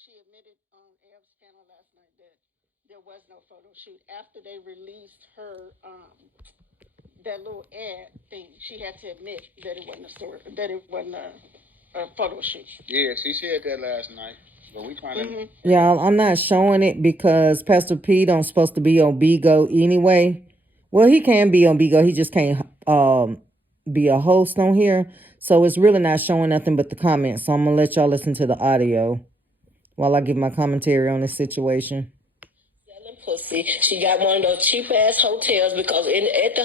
she admitted on Ev's channel last night that there was no photo shoot after they released her that little ad thing. She had to admit that it wasn't a story, that it wasn't a photo shoot. Yeah, she said that last night. But we trying to. Yeah, I'm not showing it because Pastor P don't supposed to be on Bigo anyway. Well, he can be on Bigo. He just can't be a host on here. So it's really not showing nothing but the comments. So I'm gonna let y'all listen to the audio while I give my commentary on this situation. Pussy. She got one of those cheap ass hotels because at the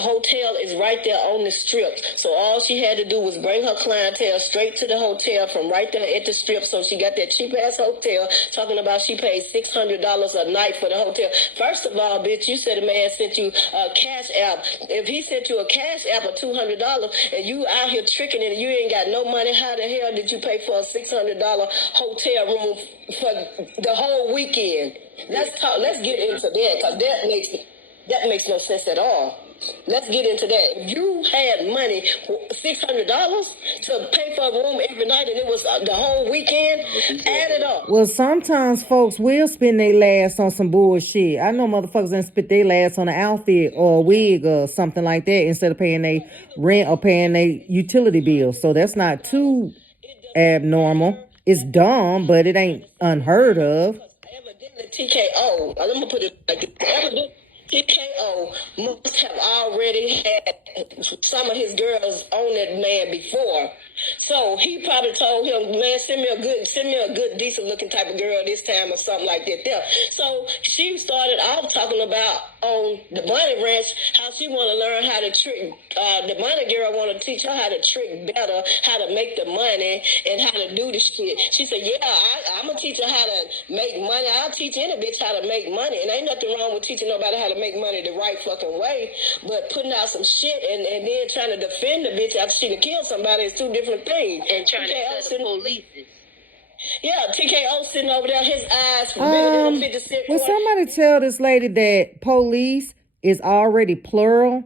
hotel is right there on the strip. So all she had to do was bring her clientele straight to the hotel from right there at the strip. So she got that cheap ass hotel. Talking about she paid $600 a night for the hotel. First of all, bitch, you said a man sent you a cash app. If he sent you a cash app of $200 and you out here tricking it and you ain't got no money, how the hell did you pay for a $600 hotel room for the whole weekend? Let's talk. Let's get into that because that makes no sense at all. Let's get into that. If you had money, $600 to pay for a room every night, and it was the whole weekend, add it up. Well, sometimes folks will spend their last on some bullshit. I know motherfuckers done spend their last on an outfit or a wig or something like that instead of paying their rent or paying their utility bills. So that's not too abnormal. It's dumb, but it ain't unheard of. TKO, I'm gonna put it like this. Evidently, TKO must have already had some of his girls on that man before. So he probably told him, man, send me a good, decent looking type of girl this time or something like that there. So she started off talking about on the Bunny Ranch how she want to learn how to trick. The Bunny girl want to teach her how to trick better, how to make the money and how to do the shit. She said, yeah, I'm going to teach her how to make money. I'll teach any bitch how to make money. And ain't nothing wrong with teaching nobody how to make money the right fucking way. But putting out some shit and then trying to defend the bitch after she done killed somebody is two different things. And trying to tell the police. Yeah, TKO sitting over there, his eyes bigger than a 50 cent. Will somebody tell this lady that police is already plural?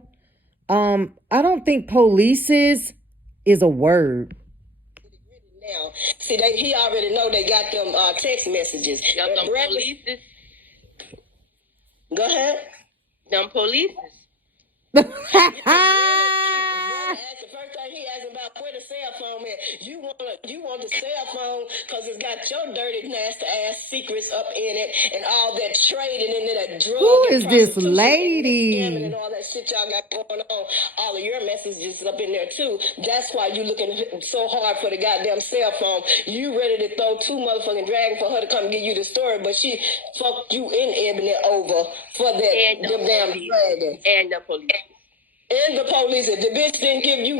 I don't think polices is a word. Now, see, he already know they got them text messages. Them polices. Go ahead. Them polices. The first thing he asked about where the cell phone at. You want the cell phone because it's got your dirty, nasty ass secrets up in it and all that trading and that drug. Who is this lady? And all that shit y'all got going on. All of your messages up in there too. That's why you looking so hard for the goddamn cell phone. You ready to throw two motherfucking dragons for her to come give you the story, but she fucked you in Ebony over for that damn dragon. And the police. And the police, the bitch didn't give you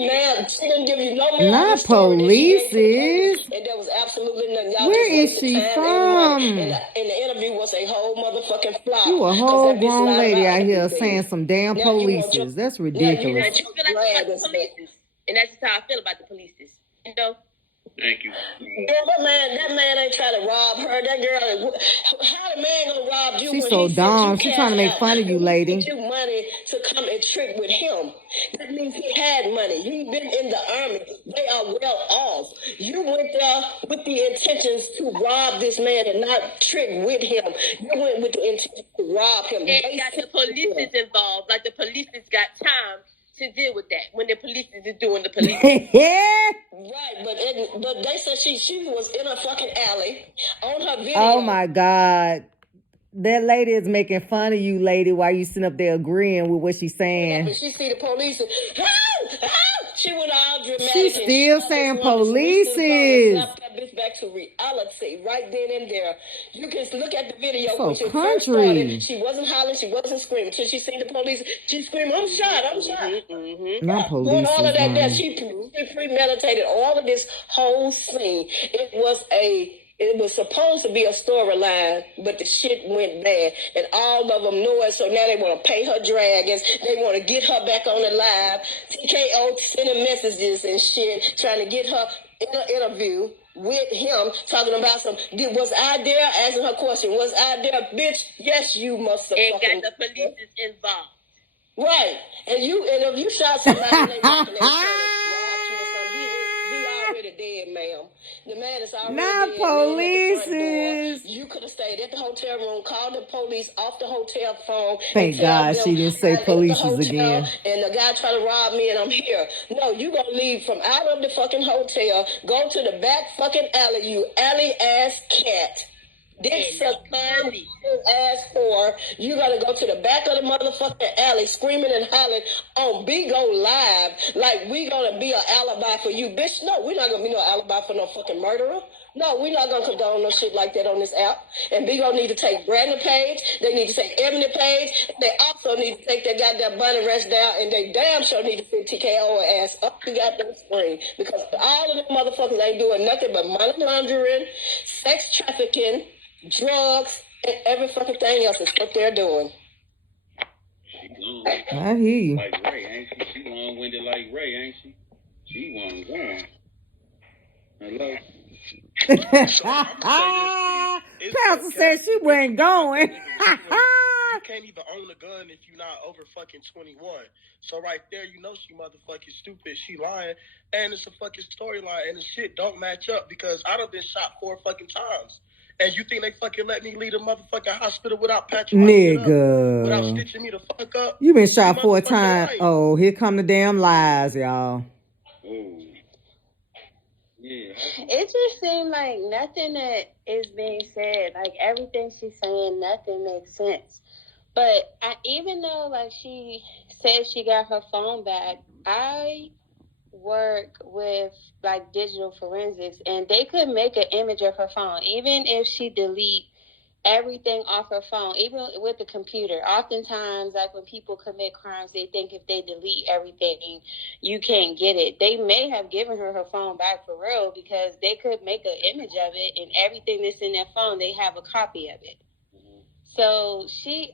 she didn't give you no more. Not polices. And there was absolutely nothing. Y'all Where is she from? And the interview was a whole motherfucking flop. You a whole grown lady out here saying some damn polices. That's ridiculous. You feel like about the polices. And that's just how I feel about the polices. You know? Thank you. Yeah, that man ain't trying to rob her. That girl, how the man gonna rob you? She's so dumb. She's trying to make fun of you, lady. You money to come and trick with him. That means he had money. He been in the army. They are well off. You went there with the intentions to rob this man and not trick with him. You went with the intention to rob him. And got the police involved. Like the police got time to deal with that when the police is doing the police. Right, but they said she was in a fucking alley on her video. Oh my God. That lady is making fun of you, lady, while you sitting up there agreeing with what she's saying. But she see the police and, she went all dramatic. She's still saying polices. That bitch back to reality right then and there. You can look at the video. So when she country. first started, she wasn't hollering, she wasn't screaming. Until she seen the police, she screamed, I'm shot. Not police. Doing all of that, she premeditated all of this whole scene. It was supposed to be a storyline, but the shit went bad. And all of them know it, so now they want to pay her dragons. They want to get her back on the live. TKO sending messages and shit, trying to get her in an interview with him, talking about was I there? Asking her question, was I there? Bitch, yes, you must have. And got the police involved. Right. And if you shot somebody, they trying to rob you or something, he already dead, ma'am. The man is already Not dead, laying at the front door. police. You could have stayed at the hotel room, called the police off the hotel phone, Thank and tell God them she didn't say I left the polices hotel again. and the guy tried to rob me and I'm here. No, you gonna leave from out of the fucking hotel, go to the back fucking alley, you alley ass cat. Dick suck ass whore. You gotta go to the back of the motherfucking alley screaming and hollering on Bigo Live like we gonna be an alibi for you. Bitch, no, we're not gonna be no alibi for no fucking murderer. No, we're not gonna condone no shit like that on this app. And Bigo need to take Brandon Page, they need to take Ebony Page, they also need to take that goddamn Bunny Rest down, and they damn sure need to fit TKO ass up the goddamn screen. Because all of them motherfuckers ain't doing nothing but money laundering, sex trafficking, drugs, and every fucking thing else is what they're doing. She gone. I hear you. Like Ray, ain't she? She long-winded like Ray, ain't she? She wasn't gone. Hello? Pastor said she wasn't going. You can't even own a gun if you're not over fucking 21. So right there, you know she motherfucking stupid. She lying. And it's a fucking storyline. And the shit don't match up because I done been shot 4 fucking times. And you think they fucking let me leave the motherfucking hospital without patching my shit up? Without Nigga. stitching me the fuck up? You been shot 4 motherfucking times. lying. Oh, here come the damn lies, y'all. Oh. Yeah. It just seemed like nothing that is being said, like everything she's saying, nothing makes sense. But even though like she said she got her phone back, I work with like digital forensics, and they could make an image of her phone, even if she delete everything off her phone, even with the computer. Oftentimes, like when people commit crimes, they think if they delete everything, you can't get it. They may have given her phone back for real because they could make an image of it, and everything that's in their phone, they have a copy of it. So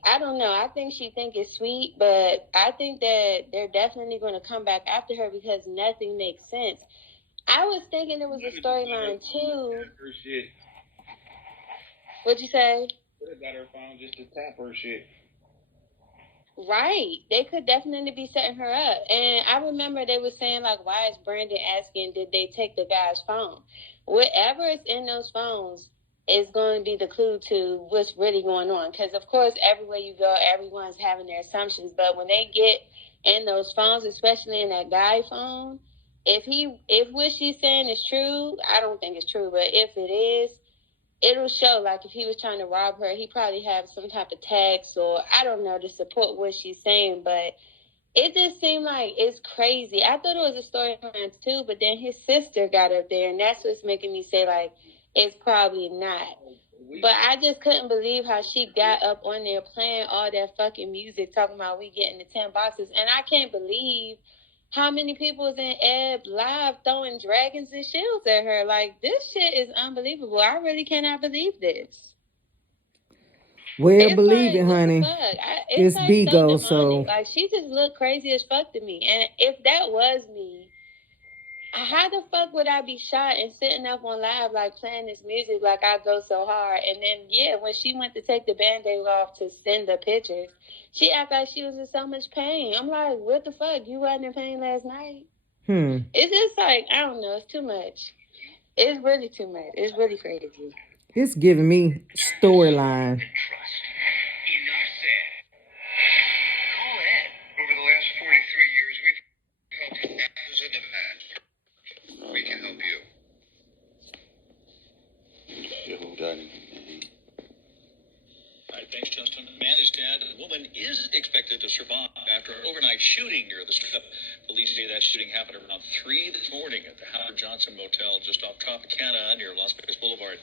I don't know. I think she think it's sweet, but I think that they're definitely going to come back after her because nothing makes sense. I was thinking it was a storyline too. What'd you say? Could have got her phone just to tap her shit. Right. They could definitely be setting her up. And I remember they were saying, like, why is Brandon asking, did they take the guy's phone? Whatever is in those phones is going to be the clue to what's really going on. Because, of course, everywhere you go, everyone's having their assumptions. But when they get in those phones, especially in that guy phone, if what she's saying is true, I don't think it's true. But if it is, it'll show, like, if he was trying to rob her, he probably have some type of text or, I don't know, to support what she's saying. But it just seemed like it's crazy. I thought it was a storyline, too, but then his sister got up there, and that's what's making me say, like, it's probably not. But I just couldn't believe how she got up on there playing all that fucking music, talking about we getting the 10 boxes. And I can't believe how many people is in Ed Live throwing dragons and shields at her. Like, this shit is unbelievable. I really cannot believe this. Well, It's believe like, it, what honey. the fuck? It's like Bigo, so so demonic. Like, she just looked crazy as fuck to me. And if that was me, how the fuck would I be shot and sitting up on live, like, playing this music like I go so hard? And then, yeah, when she went to take the Band-Aid off to send the pictures, she acted like she was in so much pain. I'm like, what the fuck? You wasn't in pain last night? It's just like, I don't know. It's too much. It's really too much. It's really crazy. it's giving me storyline. Enough said. Call Ed. Over the last 43 years, we've helped thousands of demands. We can help you. All right, thanks, Justin. The man is dead. The woman is expected to survive after an overnight shooting near the strip. Police say that shooting happened around 3 this morning at the Howard Johnson Motel just off Tropicana near Las Vegas Boulevard.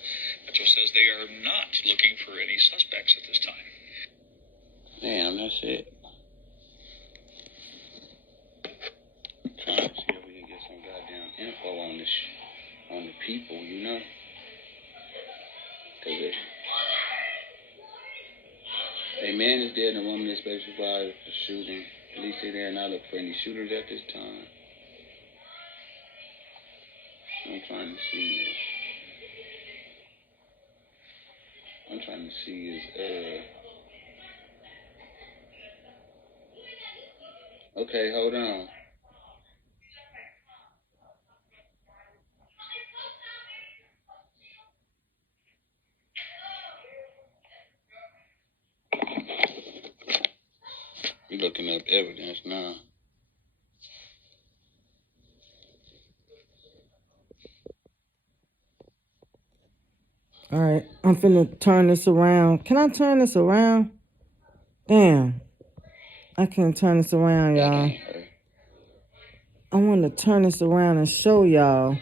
Metro says they are not looking for any suspects at this time. Damn, that's it. Trying to see if we can get some goddamn info on this, on the people, you know? Cause a man is dead and a woman is specified for shooting. Police say they are not looking for any shooters at this time. I'm trying to see okay, hold on. looking up evidence now. All right, I'm finna turn this around. Can I turn this around? Damn, I can't turn this around, y'all. I want to turn this around and show y'all.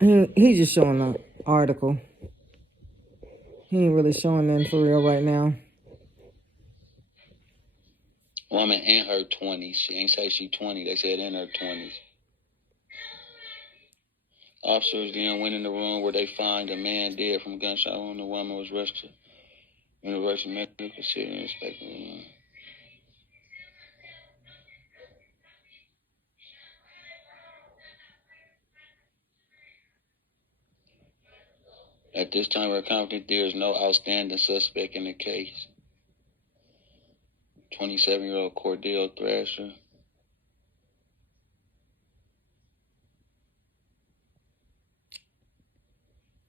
He just showing the article. He ain't really showing nothing for real right now. Woman in her 20s. She ain't say she 20. They said in her 20s. Officers then went in the room where they find a man dead from a gunshot wound. The woman was rushed to University Medical Center and inspected. At this time, we're confident there is no outstanding suspect in the case. 27-year-old Cordell Thrasher.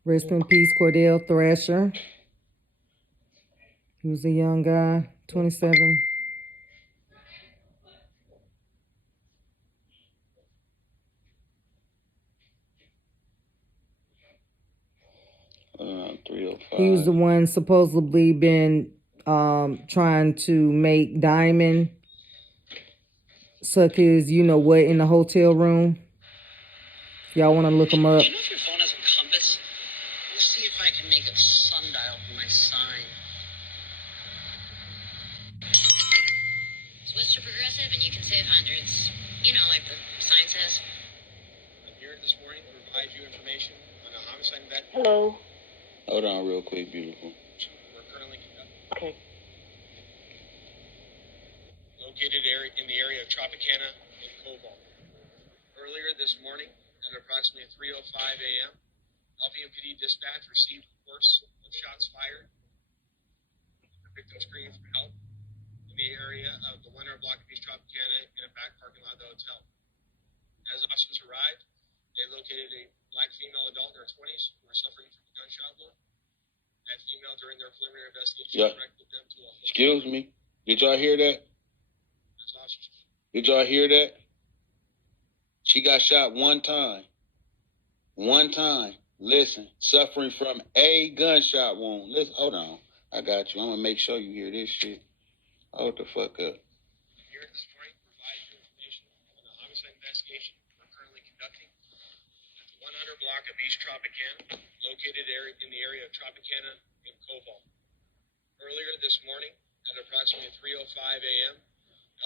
Rest in peace, Cordell Thrasher. He was a young guy, 27. He was the one supposedly been trying to make Diamond suck his, you know what, in the hotel room. If y'all want to look him up. Do you know if your phone has a compass? Let's see if I can make a sundial for my sign. Switch to progressive and you can save hundreds. You know, like the sign says. I'm here this morning to provide you information on a homicide investigation. Hello. Hold on real quick, beautiful. We're currently conducting. Okay. Located in the area of Tropicana and Cobalt. Earlier this morning, at approximately 3:05 a.m., LVMPD dispatch received reports of shots fired. The victim screamed for help in the area of the Winter Block of East Tropicana in a back parking lot of the hotel. As officers arrived, they located a black female adult in her 20s who was suffering from a gunshot wound. That female, during their preliminary investigation, directed them to a hotel. Excuse me. Did y'all hear that? Did y'all hear that? She got shot one time. One time. Listen, suffering from a gunshot wound. Listen, hold on. I got you. I'm going to make sure you hear this shit. Hold the fuck up. Here this morning to provide you information on the homicide investigation we're currently conducting at the 100 block of East Tropicana, located in the area of Tropicana and Cobalt. Earlier this morning, at approximately 3:05 a.m.,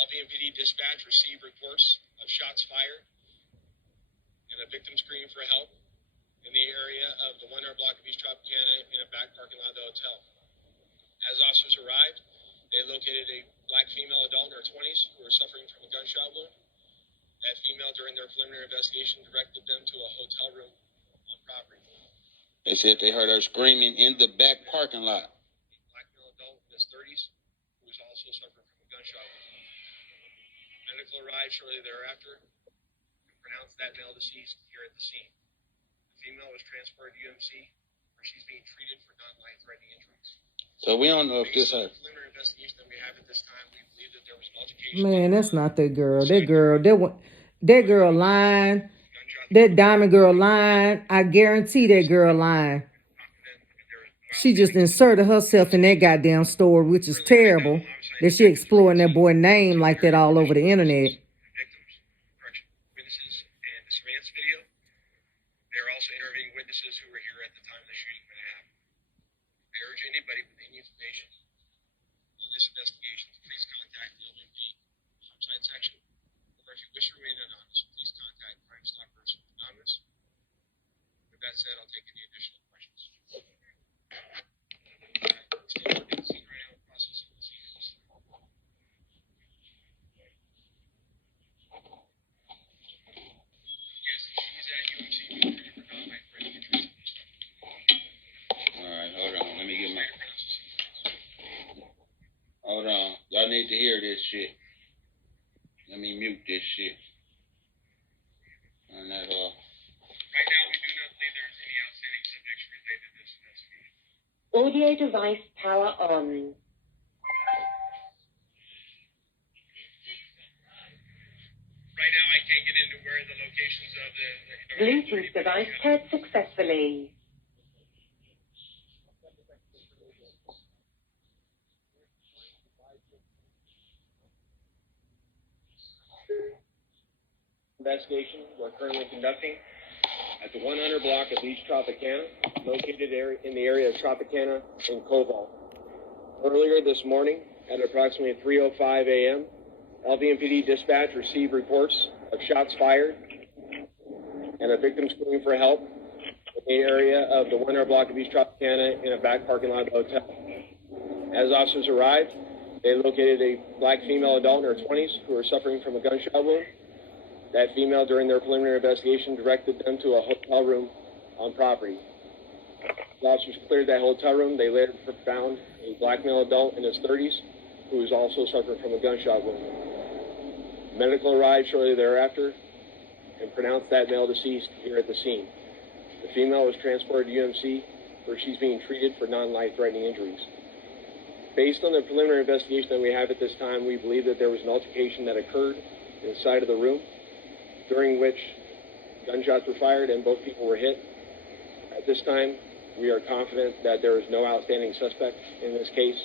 LVMPD dispatch received reports of shots fired and a victim screaming for help in the area of the 100 block of East Tropicana in a back parking lot of the hotel. As officers arrived, they located a black female adult in her 20s who was suffering from a gunshot wound. That female, during their preliminary investigation, directed them to a hotel room on property. They said they heard her screaming in the back parking lot. A black male adult in his 30s who was also suffering from a gunshot wound. Medical arrived shortly thereafter and pronounced that male deceased here at the scene. The female was transported to UMC where she's being treated for non-life-threatening injuries. So we don't know if this her. Preliminary investigation that we have at this time, we believe that there was an altercation. Man, that's not that girl. That girl lying. That Diamond girl lying. I guarantee that girl lying. She just inserted herself in that goddamn story, which is terrible. That she exploring that boy name like that all over the internet. Witnesses and the surveillance video. They are also interviewing witnesses who were here at the time of the shooting when it happened. I urge anybody with any information on this investigation to please contact the LVP homicide section. Or if you wish to remain anonymous, please contact Crime Stoppers Anonymous. With that said, I'll take any additional questions. Yes, she's at UMC being treated for non-life-threatening injuries. All right, hold on. Let me get my... Hold on. Y'all need to hear this shit. Let me mute this shit. Turn that off. Right now, we do not believe there is any outstanding subjects related to this investigation. Audio device power on. can't get into where the locations of the Bluetooth device paired successfully. investigation we're currently conducting at the 100 block of East Tropicana, located in the area of Tropicana and Koval. Earlier this morning, at approximately 3:05 a.m., LVMPD dispatch received reports of shots fired and a victim screaming for help in the area of the 100 block of East Tropicana in a back parking lot of the hotel. As officers arrived, they located a black female adult in her 20s who was suffering from a gunshot wound. That female, during their preliminary investigation, directed them to a hotel room on property. The officers cleared that hotel room. They later found a black male adult in his 30s who was also suffering from a gunshot wound. Medical arrived shortly thereafter and pronounced that male deceased here at the scene. The female was transported to UMC, where she's being treated for non-life-threatening injuries. Based on the preliminary investigation that we have at this time, we believe that there was an altercation that occurred inside of the room, during which gunshots were fired and both people were hit. At this time, we are confident that there is no outstanding suspect in this case.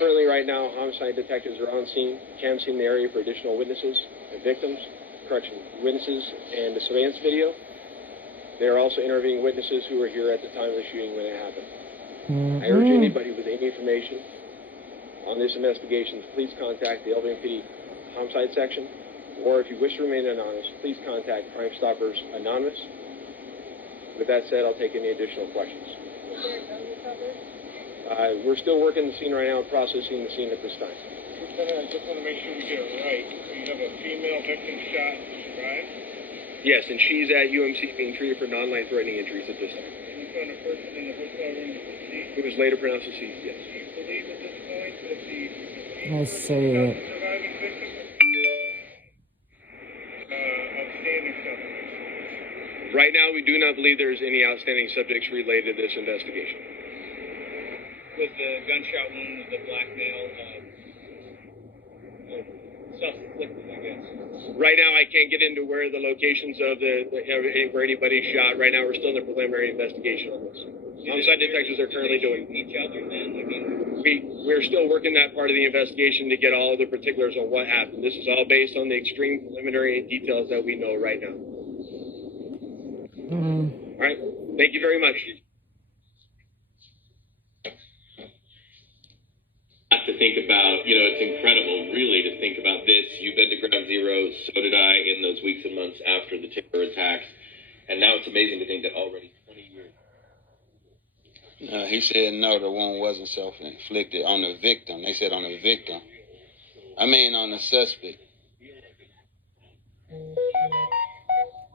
Currently, right now, homicide detectives are on scene, canvassing the area for additional witnesses and victims, witnesses and the surveillance video. They are also interviewing witnesses who were here at the time of the shooting when it happened. I urge anybody with any information on this investigation to please contact the LVMPD homicide section, or if you wish to remain anonymous, please contact Crime Stoppers Anonymous. With that said, I'll take any additional questions. We're still working the scene right now, processing the scene at this time. I just want to make sure we get it right. You have a female victim shot, right? Yes, and she's at UMC being treated for non-life-threatening injuries at this time. You found a person in the hotel room deceased? It was later pronounced deceased, yes. Do you believe at this point that the Let's see it. surviving victim outstanding subjects? Right now, we do not believe there's any outstanding subjects related to this investigation. With the gunshot wound of the black male, self-inflicted, I guess. Right now, I can't get into where the locations of where anybody's shot. Right now, we're still in the preliminary investigation on this. Homicide detectives are currently doing each other then? I mean, we're still working that part of the investigation to get all of the particulars on what happened. This is all based on the extreme preliminary details that we know right now. All right. Thank you very much. To think about, it's incredible, really, to think about this. You've been to Ground Zero, so did I, in those weeks and months after the terror attacks. And now it's amazing to think that already 20 years. He said no, the wound wasn't self-inflicted on the victim. They said on the victim. I mean on the suspect.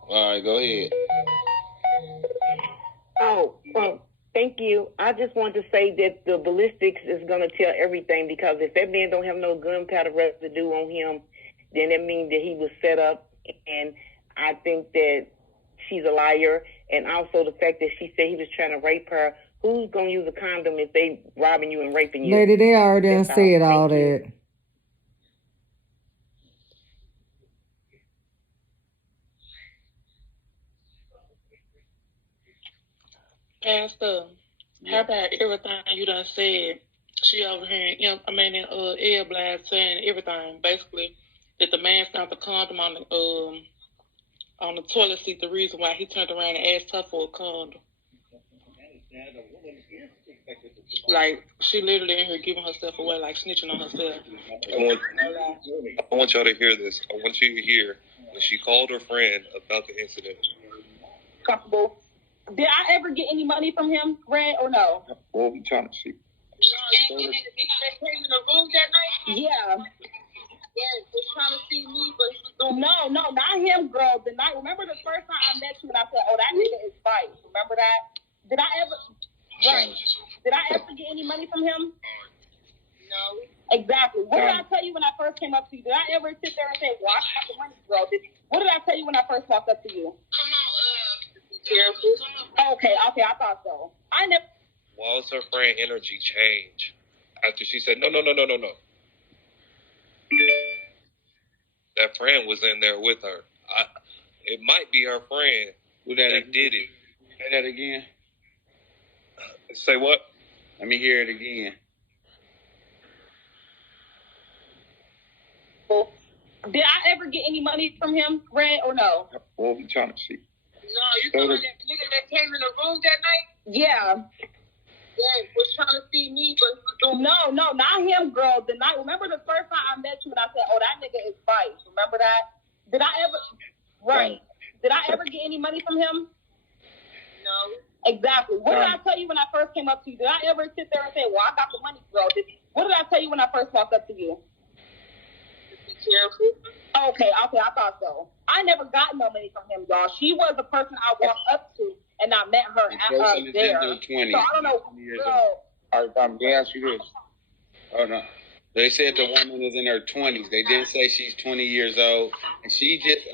All right, go ahead. Oh, well, thank you. I just want to say that the ballistics is going to tell everything, because if that man don't have no gunpowder residue on him, then that means that he was set up. And I think that she's a liar. And also the fact that she said he was trying to rape her. Who's going to use a condom if they robbing you and raping you? Lady, they already done said all that. Pastor, how about everything you done said? She over here, in air blast saying everything. Basically, that the man found the condom on the toilet seat. The reason why he turned around and asked her for a condom. Like, she literally in here giving herself away, like snitching on herself. I want y'all to hear this. I want you to hear when she called her friend about the incident. Comfortable. Did I ever get any money from him, Red, or no? What we trying to see? Came in the room that night? Yeah. Yeah, was trying to see me, but he was doing... No, not him, girl. The night, remember the first time I met you and I said, oh, that nigga is fight. Remember that? Did I ever... Right. Did I ever get any money from him? No. Exactly. What did I tell you when I first came up to you? Did I ever sit there and say, well, I got the money, girl? What did I tell you when I first walked up to you? Come on, Okay, I thought so. I never... Why was her friend energy change after she said, no? That friend was in there with her. it might be her friend that did it. Say that again. Say what? Let me hear it again. Did I ever get any money from him, Red, or no? What we trying to see? No, you talking about that nigga that came in the room that night? Yeah. Yeah, was trying to see me, but no, not him, girl. The night, remember the first time I met you and I said, "Oh, that nigga is Vice." Remember that? Did I ever? Right. Did I ever get any money from him? No. Exactly. What did I tell you when I first came up to you? Did I ever sit there and say, "Well, I got the money, girl"? What did I tell you when I first walked up to you? Be careful. Okay, I thought so. I never got no money from him, y'all. She was the person I walked up to, and I met her there. So I don't know. All right, let me ask you this. Oh no. They said the woman is in her 20s. They didn't say she's 20 years old. And she just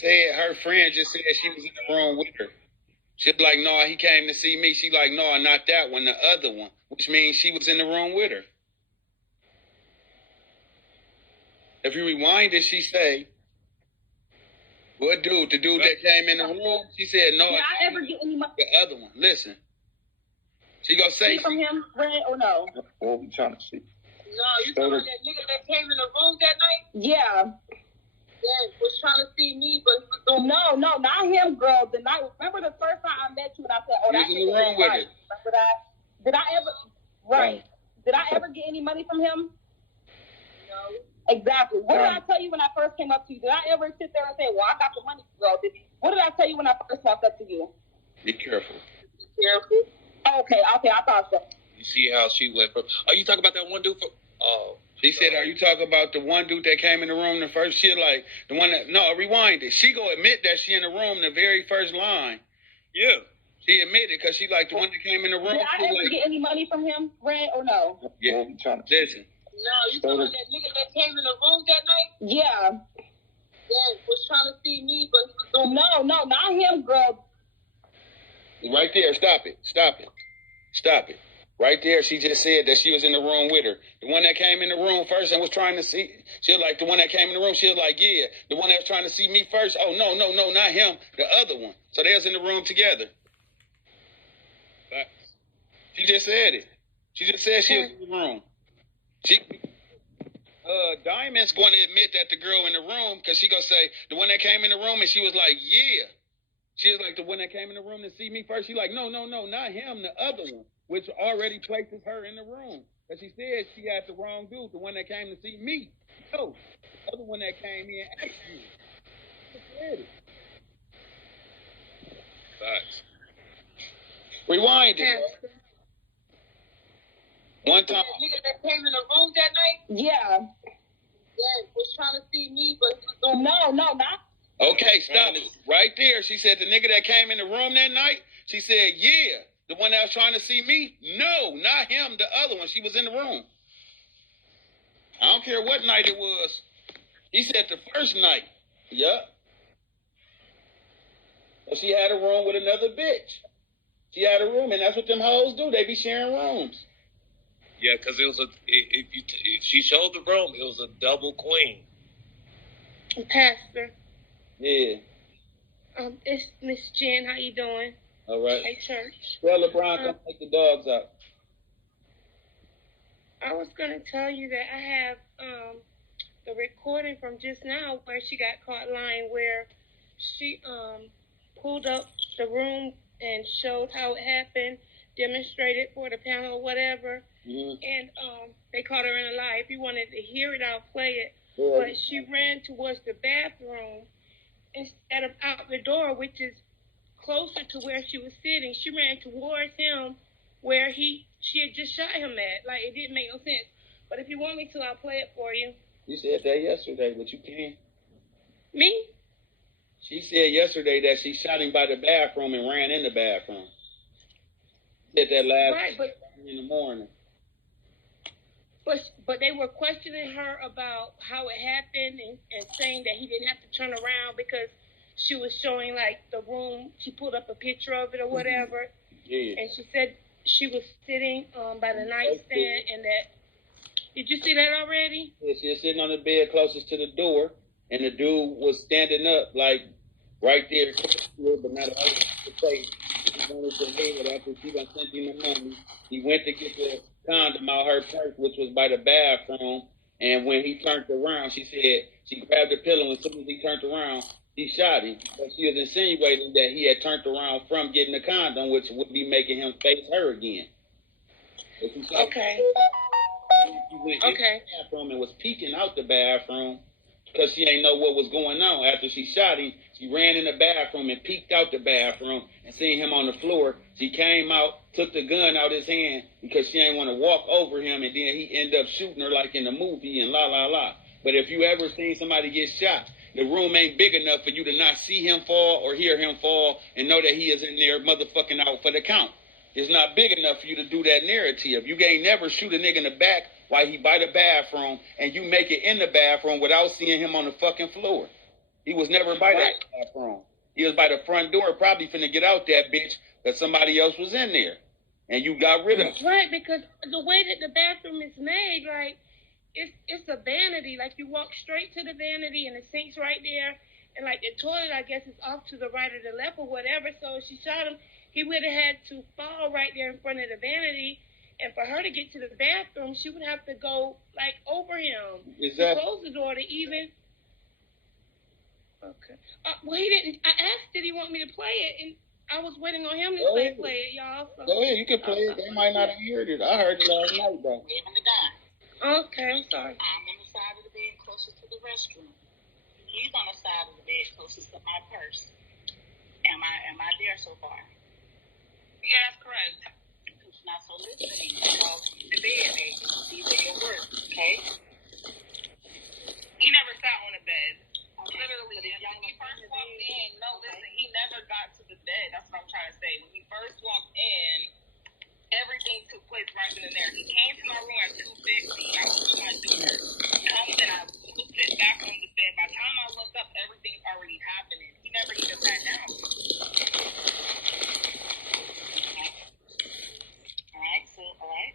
said, her friend just said she was in the room with her. She's like, no, he came to see me. She's like, no, not that one, the other one, which means she was in the room with her. If you rewind it, she say, what dude? The dude that came in the room? She said, no. Did I ever get any money? The other one. Listen. She gonna say from him, Red, or no? What we trying to see? No, you talking about that nigga that came in the room that night? Yeah. Yeah, was trying to see me, but no, not him, girl. The night, remember the first time I met you and I said, "Oh, that nigga is Vice." Remember that? Did I ever? Right. Did I ever get any money from him? No. Exactly. What did I tell you when I first came up to you? Did I ever sit there and say, "Well, I got the money, girl"? What did I tell you when I first walked up to you? Be careful. Be careful. Okay, I thought so. You see how she went from? Are you talking about that one dude? She said, are you talking about the one dude that came in the room the first? She like the one that rewind it. She go admit that she in the room the very first line. Yeah. She admitted because she like the one that came in the room. Did I ever get any money from him, Red, or no? Yeah, I'm trying to listen. No, you talking about that nigga that came in the room that night? Yeah. Yeah, was trying to see me, but no, not him, girl. Right there, stop it. Right there, she just said that she was in the room with her. The one that came in the room first and was trying to see, she was like, the one that came in the room, she was like, yeah. The one that was trying to see me first, oh, no, not him, the other one. So they was in the room together. She just said it. She just said she was in the room. Diamond's going to admit that the girl in the room, because she going to say, the one that came in the room, and she was like, yeah. She was like, the one that came in the room to see me first. She like, no, not him, the other one, which already places her in the room. But she said she had the wrong dude, the one that came to see me. No, the other one that came in actually. She said it. Facts. Rewind it. One time. The nigga that came in the room that night? Yeah. Yeah, was trying to see me, but no, not. Okay, stop it. Right there, she said the nigga that came in the room that night, she said, yeah. The one that was trying to see me? No, not him, the other one. She was in the room. I don't care what night it was. He said the first night. Yup. But she had a room with another bitch. She had a room, and that's what them hoes do. They be sharing rooms. Yeah, because it was if she showed the room, it was a double queen. Pastor. Yeah. It's Miss Jen. How you doing? All right. Hey, church. Well, LeBron, come take the dogs out. I was gonna tell you that I have the recording from just now where she got caught lying, where she pulled up the room and showed how it happened, demonstrated for the panel or whatever, and they caught her in a lie. If you wanted to hear it, I'll play it. Yeah. But she ran towards the bathroom instead of out the door, which is closer to where she was sitting. She ran towards him where she had just shot him at. Like, it didn't make no sense. But if you want me to, I'll play it for you. You said that yesterday, but you can't. Me? She said yesterday that she shot him by the bathroom and ran in the bathroom. Said that last in the morning. But they were questioning her about how it happened and saying that he didn't have to turn around because she was showing, like, the room. She pulled up a picture of it or whatever. Yeah. And she said she was sitting by the nightstand and that. Did you see that already? Yeah, she was sitting on the bed closest to the door. and the dude was standing up like right there, but not all the place. He wanted to head after she done sent him the money. He went to get the condom out her purse, which was by the bathroom. And when he turned around, she said she grabbed the pillow. And as soon as he turned around, he shot him. But she was insinuating that he had turned around from getting the condom, which would be making him face her again. Okay. She went into the bathroom and was peeking out the bathroom because she ain't know what was going on. After she shot him, she ran in the bathroom and peeked out the bathroom and seen him on the floor. She came out, took the gun out his hand because she ain't want to walk over him, and then he ended up shooting her like in the movie and la la la. But if you ever seen somebody get shot, the room ain't big enough for you to not see him fall or hear him fall and know that he is in there motherfucking out for the count. It's not big enough for you to do that narrative. You ain't never shoot a nigga in the back while he by the bathroom and you make it in the bathroom without seeing him on the fucking floor. He was never by that bathroom. He was by the front door, probably finna get out that bitch because somebody else was in there. And you got rid of him. Right, because the way that the bathroom is made, like, it's a vanity. Like, you walk straight to the vanity and the sink's right there. And, like, the toilet, I guess, is off to the right or the left or whatever. So if she shot him, he would have had to fall right there in front of the vanity. And for her to get to the bathroom, she would have to go, like, over him. To close the door to even... Okay. Well, he didn't... I asked, did he want me to play it? And I was waiting on him to play it, y'all. So. Go ahead, you can play it. They might not have heard it. I heard it last night, though. Okay, I'm sorry. I'm on the side of the bed closest to the restroom. He's on the side of the bed closest to my purse. Am I there so far? Yeah, that's correct. Now, so listen to me. The bed, baby. These are your words, okay? He never sat on the bed. Okay. Literally, when he first walked in, listen, he never got to the bed. That's what I'm trying to say. When he first walked in, everything took place right then and there. He came to my room at 2:50. I opened my door. Comes in, I looked it back on the bed. By the time I looked up, everything's already happening. He never even sat down. All right.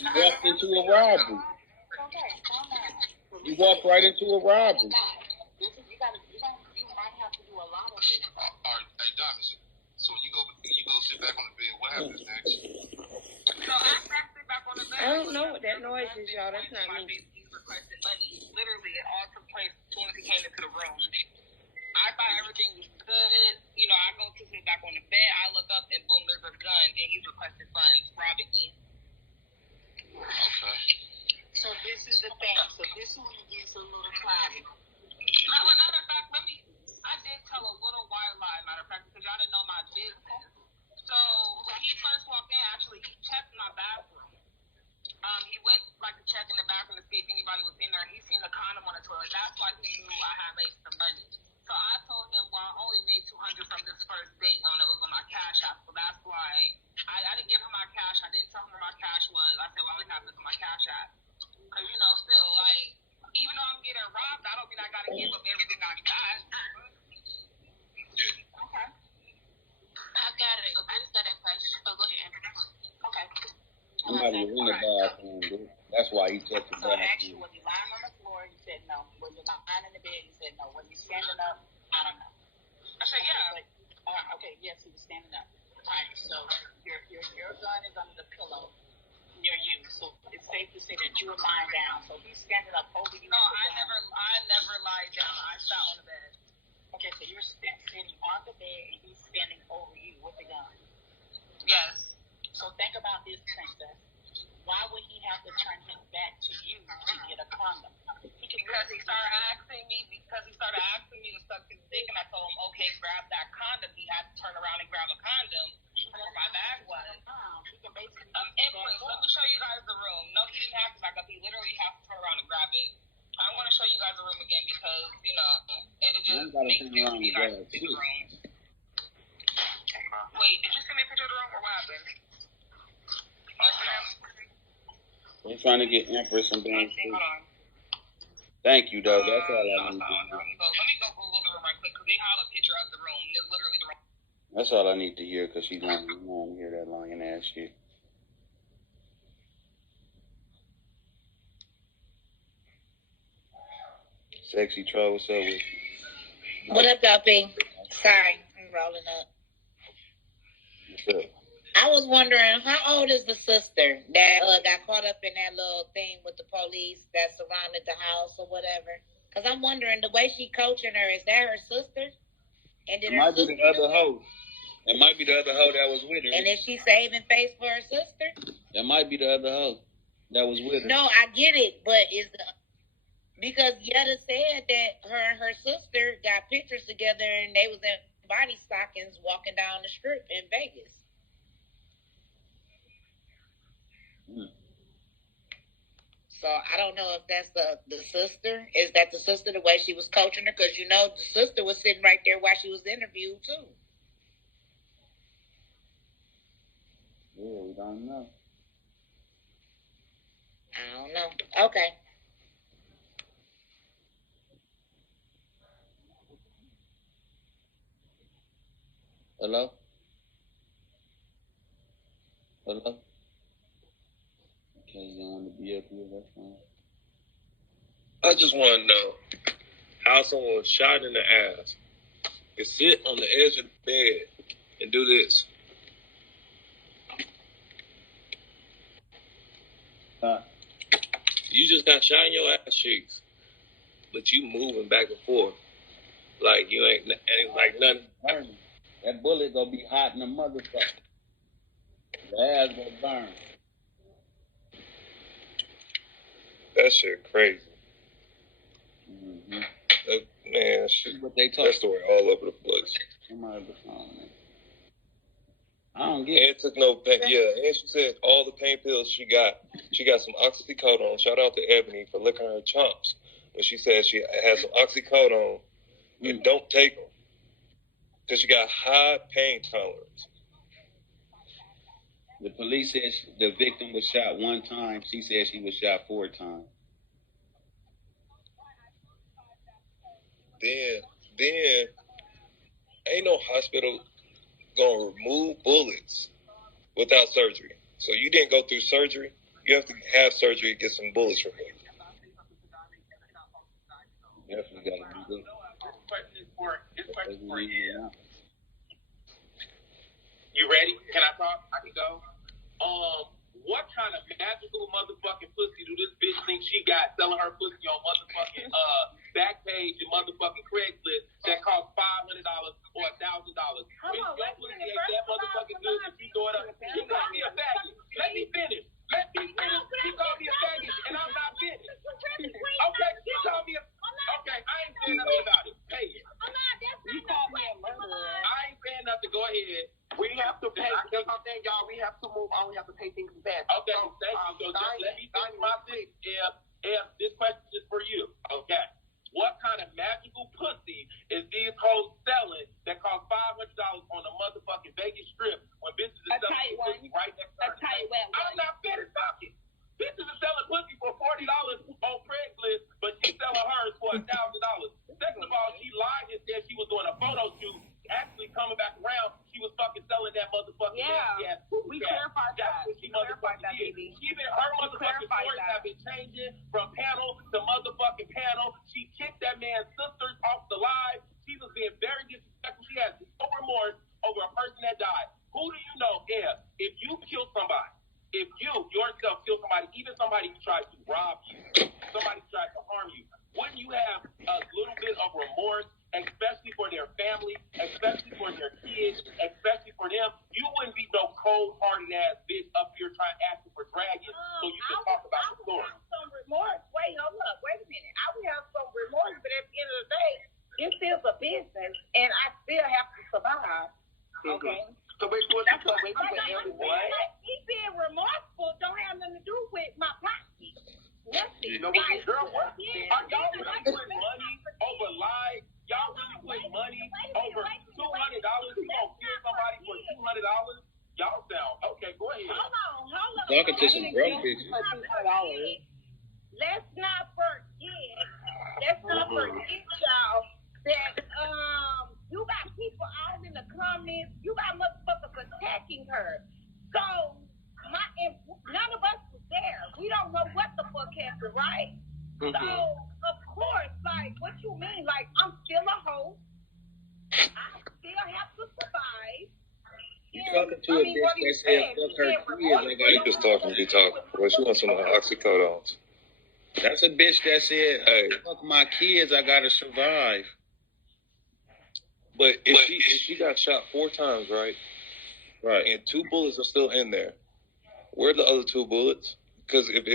He walked into a robbery. He walked right into a robbery. You might have to do a lot of it. All right, hey, Diamond. So when you go sit back on the bed, what happens next? So after I sit back on the bed, I don't know what that noise is, y'all. That's not me. He's requesting money. Literally, it all took place as soon as he came into the room. I thought everything was good. You know, I go to sit back on the bed. I look up and boom, there's a gun, and he's requesting funds, robbing me. Okay. So this is the thing. So this one gets a little cloudy. Matter of fact, I did tell a little white lie, matter of fact, because y'all didn't know my business. So when he first walked in, actually, he checked my bathroom. He went to check in the bathroom to see if anybody was in there. He seen the condom on the toilet. That's why he knew I had made some money. So I told him, well, I only made $200 from this first date it was on my cash app. So that's why I didn't give him my cash. I didn't tell him where my cash was. I said, well, I only have this on my cash app. Because, still, like, even though I'm getting robbed, I don't mean I got to give up everything I got. Okay. I got it. So I just got that question. Oh, go ahead. Okay. Somebody was in the bathroom, dude. That's why he checked the So actually, bathroom. was he lying on the floor? He said no. Was he lying in the bed? He said no. Was he standing up? I don't know. I said, yeah. Okay, yes, he was standing up. All right, so your gun is under the pillow near you. So it's safe to say that you were lying down. So he's standing up over you. No, I never lied down. I sat on the bed. Okay, so you're standing on the bed and he's standing over you with the gun. Yes. So think about this, princess. Why would he have to turn his back to you to get a condom? Because he started asking me to suck his dick, and I told him, okay, grab that condom. He had to turn around and grab a condom where my bag was. He can basically Empress, let me show you guys the room. No, he didn't have to back up. He literally had to turn around and grab it. I want to show you guys the room again because, it just makes sense for you guys to see the room. Wait, did you send me a picture of the room or what happened? They're trying to get Empress and Bang. Hold on. Thank you, though. That's all I need to Let me go Google the room right quick because they have a picture of the room. It's literally the room. That's all I need to hear because she don't want to hear that long and ass shit. Sexy troll, what's up with you? What up, Dopey? Sorry, I'm rolling up. What's up? I was wondering, how old is the sister that got caught up in that little thing with the police that surrounded the house or whatever? Because I'm wondering, the way she coaching her, is that her sister? And did It might be the other hoe. It might be the other hoe that was with her. And is she saving face for her sister? That might be the other hoe that was with her. No, I get it, but because Yetta said that her and her sister got pictures together and they was in body stockings walking down the strip in Vegas. So I don't know if that's the sister. Is that the sister, the way she was coaching her? Because you know the sister was sitting right there while she was interviewed too. Yeah, we don't know. I don't know. Okay. Hello? Hello? Okay, you don't want to be up here, that's fine. I just want to know how someone was shot in the ass can sit on the edge of the bed and do this. You just got shot in your ass cheeks, but you moving back and forth like you ain't like nothing. Burning. That bullet gonna be hot in the motherfucker. The ass gonna burn. That shit crazy. Mm-hmm. Man, shit, what they talk. That story all over the place. I don't get it. Took no pain. Yeah, and she said all the pain pills she got some oxycodone. Shout out to Ebony for licking her chomps. When she said she had some oxycodone and don't take them because she got high pain tolerance. The police said the victim was shot one time. She said she was shot 4 times. Then ain't no hospital gonna remove bullets without surgery. So you didn't go through surgery. You have to have surgery to get some bullets removed. Definitely gotta do this. This question for you. You ready? Can I talk? I can go. What kind of magical motherfucking pussy do this bitch think she got selling her pussy on motherfucking Backpage and motherfucking Craigslist that costs $500 or $1,000? When your pussy ain't that motherfucking good that you throw it up. She called me a faggot. Let me finish. She called me a faggot and I'm not finished. Okay, she called me a... Okay, I ain't saying nothing about it. Pay it. You called me a murderer. I ain't saying nothing. Go ahead. We have to pay. That's what I'm saying, y'all. We have to move on. We have to pay things back. Okay, so, thank you. So just let me finish my thing. If this question is for you, okay. What kind of magical pussy is these hoes selling that cost $500 on a motherfucking Vegas strip when bitches are selling pussy right next to her? I'm not finished talking. Bitches are selling pussy for $40 on Craigslist, but she's selling hers for $1,000. Second of all, she lied and said she was doing a photo shoot. Actually, coming back around, she was fucking selling that motherfucking ass. We clarified that. That's what she motherfucking did. Even her motherfucking stories have been changing from panel to motherfucking panel. She kicked that man's sisters off the live. She was being very disrespectful. She has no remorse over a person that died. Who do you know if you kill somebody? If you yourself kill somebody, even somebody who tries to rob you, somebody who tries to harm you, wouldn't you have a little bit of remorse, especially for their family, especially for their kids, especially for them? You wouldn't be no cold-hearted ass bitch up here trying to ask for dragons so you can talk about the story. I would have some remorse. Wait a minute. I would have some remorse, but at the end of the day, it still a business, and I still have to survive. Okay? So wait, that's what me being remorseful don't have nothing to do with my pocket. Nothing. Girl, what? Y'all really put money over lies? Y'all really put money over $200? You gonna kill somebody for $200? Y'all sound okay. Go ahead. Hold on. Talking to some broke bitches. Let's not forget, y'all, that you got people all in the comments. You got motherfuckers attacking her. So none of us was there. We don't know what the fuck happened, right? Mm-hmm. So of course. Like, what you mean? Like, I'm still a host. I still have to survive. You talking to a bitch that said fuck her kids? You just talking to be talking. Well, she wants some oxycodones. That's a bitch that said, hey, fuck my kids, I gotta survive. But if she got shot 4 times, right? Right. And 2 bullets are still in there. Where are the other 2 bullets? Because if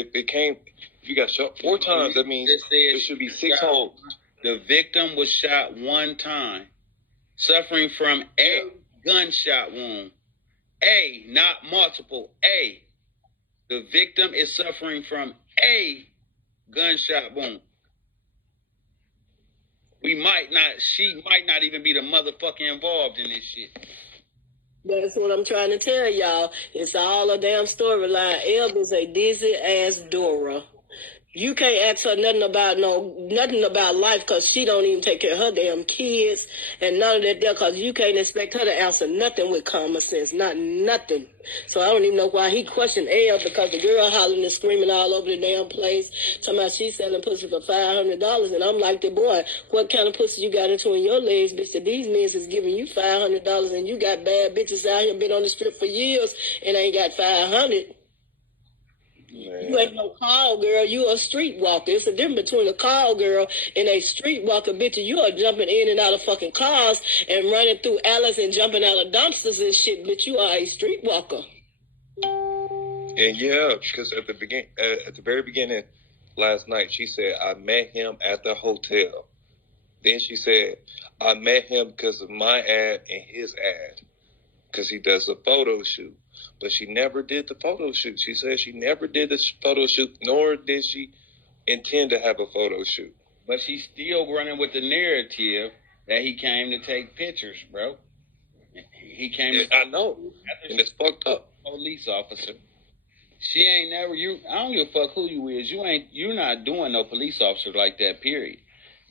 you got shot 4 times, that means there should be 6 holes. The victim was shot 1 time, suffering from a gunshot wound. A, not multiple. A. The victim is suffering from a gunshot wound. She might not even be the motherfucker involved in this shit. That's what I'm trying to tell y'all. It's all a damn storyline. Eb is a dizzy ass Dora. You can't ask her nothing about life because she don't even take care of her damn kids and none of that there because you can't expect her to answer nothing with common sense. Nothing. So I don't even know why he questioned Eb because the girl hollering and screaming all over the damn place talking about she's selling pussy for $500 and I'm like, the boy, what kind of pussy you got between your legs, bitch, that these men is giving you $500 and you got bad bitches out here been on the strip for years and ain't got $500. Man. You ain't no call girl, you a streetwalker. It's a difference between a call girl and a streetwalker, bitch. You are jumping in and out of fucking cars and running through alleys and jumping out of dumpsters and shit, bitch. You are a streetwalker. And yeah, because at the very beginning last night, she said, I met him at the hotel. Then she said, I met him because of my ad and his ad, because he does a photo shoot. But she never did the photo shoot. She said she never did the photo shoot, nor did she intend to have a photo shoot. But she's still running with the narrative that he came to take pictures, bro. He came. Yeah, I know, and it's fucked up. Police officer. She ain't never. I don't give a fuck who you is. You're not doing no police officer like that. Period.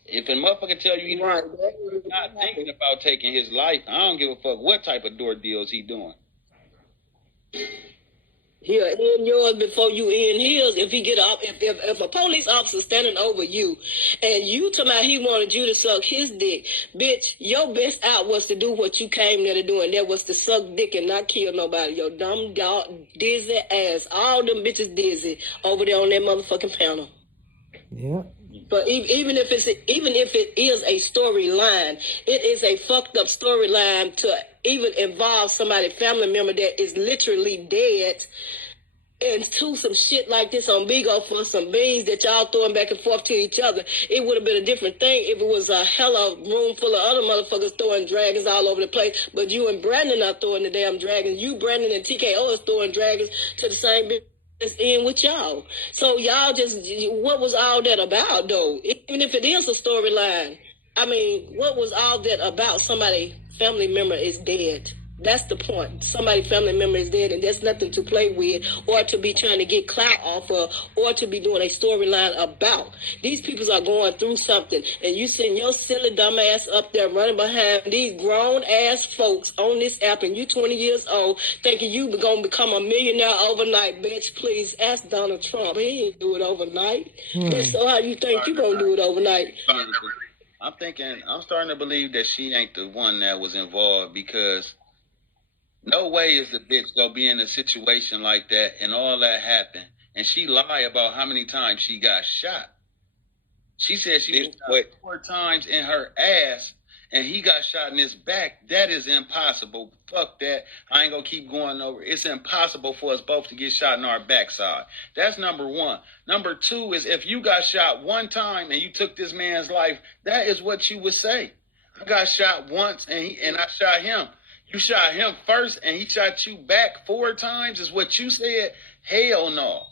If a motherfucker tell you he's not thinking about taking his life, I don't give a fuck what type of door deals he doing. He'll end yours before you end his. If he get up, if a police officer standing over you, and you talking about he wanted you to suck his dick, bitch, your best out was to do what you came there to do, and that was to suck dick and not kill nobody. Your dumb dog, dizzy ass, all them bitches dizzy over there on that motherfucking panel. Yeah. But even if it is a storyline, it is a fucked up storyline to even involve somebody, family member that is literally dead, into some shit like this on Bigo for some beans that y'all throwing back and forth to each other. It would have been a different thing if it was a hella room full of other motherfuckers throwing dragons all over the place. But you and Brandon are throwing the damn dragons. You, Brandon, and TKO is throwing dragons to the same bitch in with y'all. So y'all just, what was all that about though? Even if it is a storyline, I mean, what was all that about? Somebody family member is dead. That's the point. Somebody family member is dead, and there's nothing to play with or to be trying to get clout off of or to be doing a storyline about. These people are going through something, and you sitting your silly dumb ass up there running behind these grown ass folks on this app, and you 20 years old thinking you gonna become a millionaire overnight. Bitch, please ask Donald Trump. He ain't do it overnight. So how you think you gonna do it overnight? I'm starting to believe that she ain't the one that was involved, because no way is the bitch gonna be in a situation like that and all that happened. And she lied about how many times she got shot. She said she was shot 4 times in her ass and he got shot in his back. That is impossible. Fuck that. I ain't gonna keep going over. It's impossible for us both to get shot in our backside. That's number one. Number two is, if you got shot 1 time and you took this man's life, that is what you would say. I got shot once and I shot him. You shot him first and he shot you back 4 times is what you said? Hell no.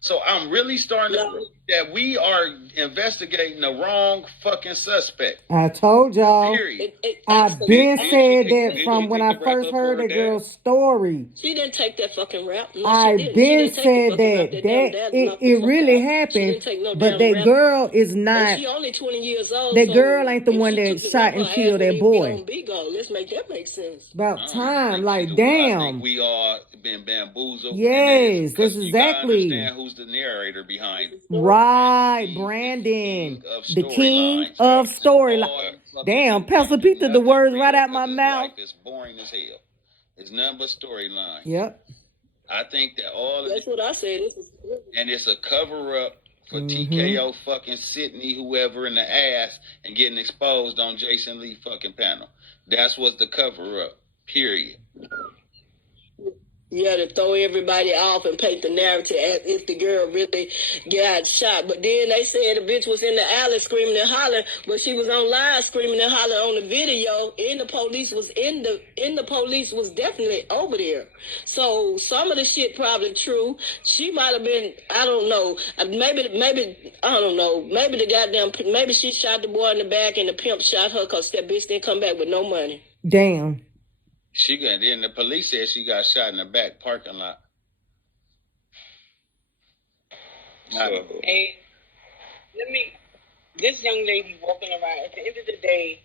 So I'm really starting to believe that we are investigating the wrong fucking suspect. I told y'all. Period. I've been said that from when I first heard that girl's story. She didn't take that fucking rap. No, I've been said that it really happened, but that girl is not. And she only 20 years old. That girl ain't the one that shot and killed that boy. Let's make that make sense. About time, like damn. I think we all been bamboozled. Yes, that's exactly. Understand who's the narrator behind it. Right, Brandon. Brandon, the King king of of storyline. storyline. Damn, Pastor Pete took the words right out my mouth. Life is boring as hell. It's nothing but storyline. Yep. I think that all of That's what I said. and it's a cover up for TKO fucking Sydney, whoever in the ass, and getting exposed on Jason Lee fucking panel. That's what's the cover up. Period. Yeah, to throw everybody off and paint the narrative as if the girl really got shot. But then they said the bitch was in the alley screaming and hollering, but she was on live screaming and hollering on the video, and the police was definitely over there. So some of the shit probably true. She might have been, I don't know. Maybe I don't know. Maybe she shot the boy in the back and the pimp shot her because that bitch didn't come back with no money. Damn. Then the police said she got shot in the back parking lot. Hey, this young lady walking around, at the end of the day,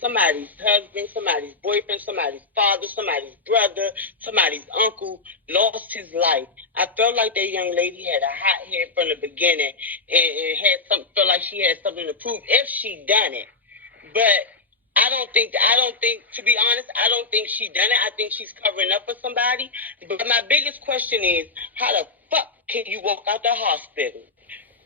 somebody's husband, somebody's boyfriend, somebody's father, somebody's brother, somebody's uncle lost his life. I felt like that young lady had a hot head from the beginning and felt like she had something to prove if she done it. But I don't think, to be honest, I don't think she done it. I think she's covering up for somebody. But my biggest question is, how the fuck can you walk out the hospital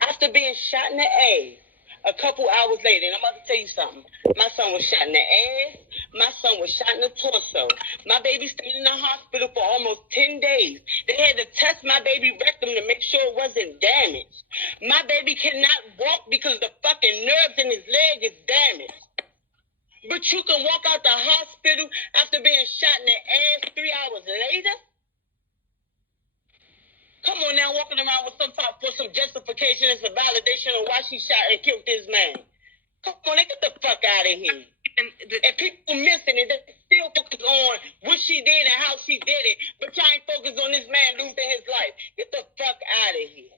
after being shot in the ass a couple hours later? And I'm about to tell you something. My son was shot in the ass. My son was shot in the torso. My baby stayed in the hospital for almost 10 days. They had to test my baby rectum to make sure it wasn't damaged. My baby cannot walk because the fucking nerves in his leg is damaged. But you can walk out the hospital after being shot in the ass 3 hours later? Come on now, walking around with some justification and some validation of why she shot and killed this man. Come on, get the fuck out of here. And people missing it, they still focus on what she did and how she did it, but y'all ain't focused on this man losing his life. Get the fuck out of here.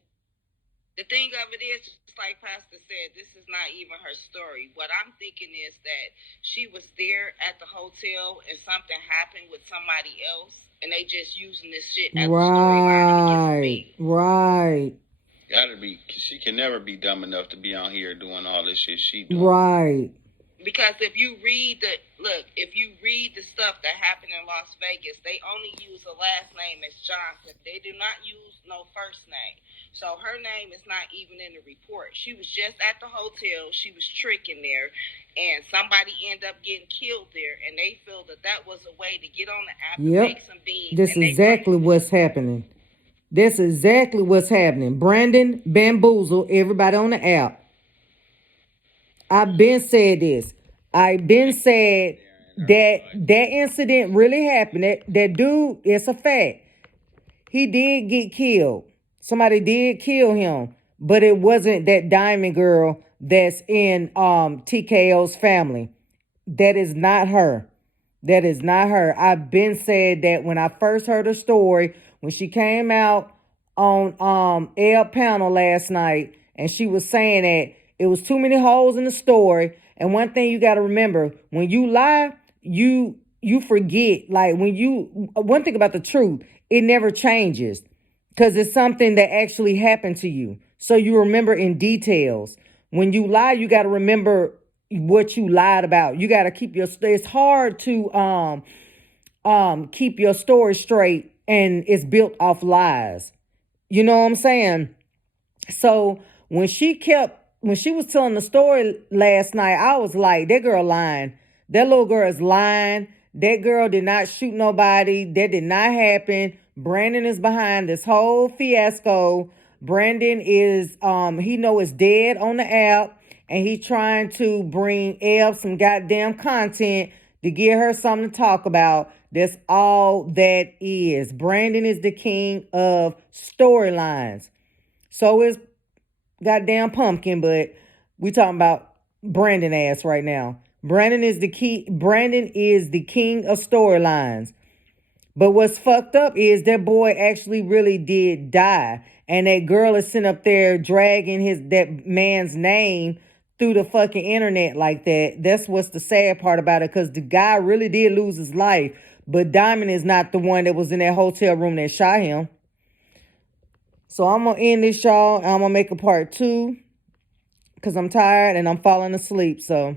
The thing of it is, like Pastor said, this is not even her story. What I'm thinking is that she was there at the hotel and something happened with somebody else, and they just using this shit as a storyline. Right. Gotta be. She can never be dumb enough to be on here doing all this shit she doing. Right. Because if you read the stuff that happened in Las Vegas, they only use a last name as Johnson. They do not use no first name. So her name is not even in the report. She was just at the hotel. She was tricking there, and somebody ended up getting killed there, and they feel that was a way to get on the app and make some beans. This is exactly what's happening. That's exactly what's happening. Brandon bamboozled everybody on the app. I've been said this. I've been said that incident really happened. That dude, it's a fact. He did get killed. Somebody did kill him, but it wasn't that Diamond girl that's in TKO's family. That is not her. That is not her. I've been said that when I first heard her story, when she came out on L panel last night, and she was saying that it was too many holes in the story. And one thing you got to remember, when you lie, you forget. Like one thing about the truth, it never changes because it's something that actually happened to you. So you remember in details. When you lie, you got to remember what you lied about. You got to keep it's hard to keep your story straight, and it's built off lies. You know what I'm saying? So when she was telling the story last night, I was like, that girl lying. That little girl is lying. That girl did not shoot nobody. That did not happen. Brandon is behind this whole fiasco. Brandon is, he know it's dead on the app, and he's trying to bring Eb some goddamn content to get her something to talk about. That's all that is. Brandon is the king of storylines. So is goddamn Pumpkin, but we talking about Brandon ass right now. Brandon is the king of storylines. But what's fucked up is that boy actually really did die. And that girl is sitting up there dragging that man's name through the fucking internet like that. That's what's the sad part about it, because the guy really did lose his life. But Diamond is not the one that was in that hotel room that shot him. So I'm going to end this, y'all. I'm going to make a part 2. because I'm tired and I'm falling asleep. So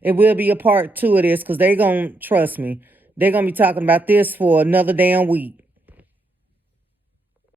it will be a part 2 of this because they're going to, trust me, they're going to be talking about this for another damn week.